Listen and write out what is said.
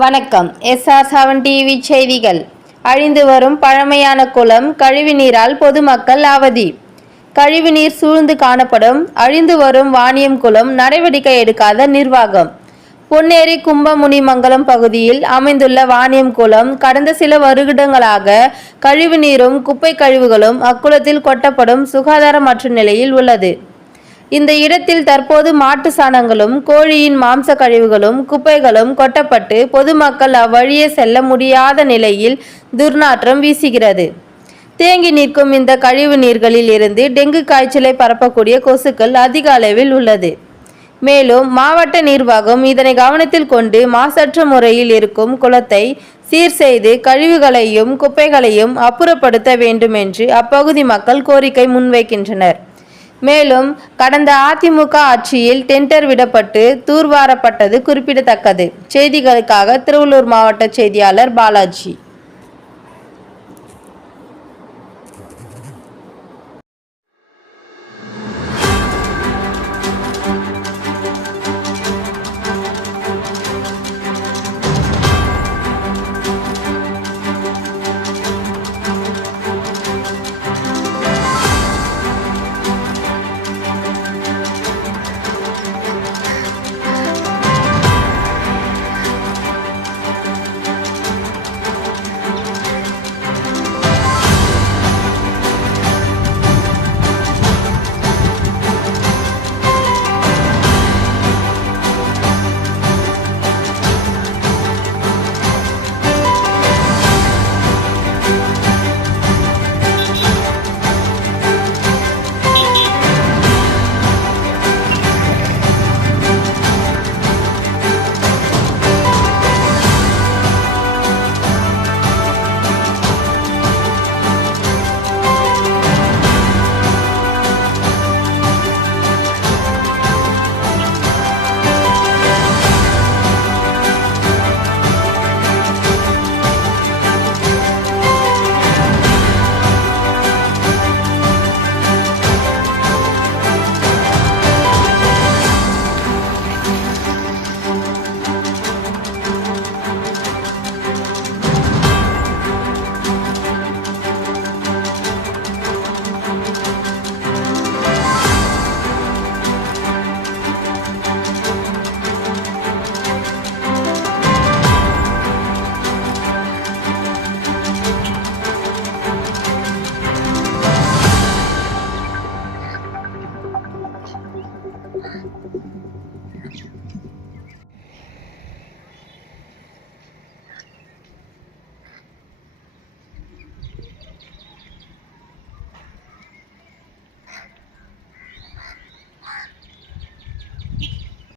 வணக்கம். SR7 TV செய்திகள். அழிந்து வரும் பழமையான குளம் கழிவுநீரால் பொதுமக்கள் அவதி. கழிவுநீர் சூழ்ந்து காணப்படும் அழிந்து வரும் வாணியம் குளம் நடவடிக்கை எடுக்காத நிர்வாகம். பொன்னேரி கும்பமுனிமங்கலம் பகுதியில் அமைந்துள்ள வாணியம் குளம் கடந்த சில வருடங்களாக கழிவுநீரும் குப்பை கழிவுகளும் அக்குளத்தில் கொட்டப்படும் சுகாதாரமற்ற நிலையில் உள்ளது. இந்த இடத்தில் தற்போது மாட்டு சாணங்களும் கோழியின் மாംസ கழிவுகளும் குப்பைகளும் கொட்டப்பட்டு பொதுமக்கள் அவ்வழியே செல்ல முடியாத நிலையில் துர்நாற்றம் வீசுகிறது. தேங்கி நிற்கும் இந்த கழிவு நீர்களில் இருந்து டெங்கு காய்ச்சலை பரப்பக்கூடிய கொசுக்கள் அதிக அளவில் உள்ளது. மேலும் மாவட்ட நிர்வாகம் இதனை கவனத்தில் கொண்டு மாசற்ற முறையில் இருக்கும் குளத்தை சீர் செய்து கழிவுகளையும் குப்பைகளையும் அப்புறப்படுத்த வேண்டும் என்று அப்பகுதி மக்கள் கோரிக்கை முன்வைக்கின்றனர். மேலும் கடந்த அதிமுக ஆட்சியில் டெண்டர் விடப்பட்டு தூர்வாரப்பட்டது குறிப்பிடத்தக்கது. செய்திகளுக்காக திருவள்ளூர் மாவட்ட செய்தியாளர் பாலாஜி.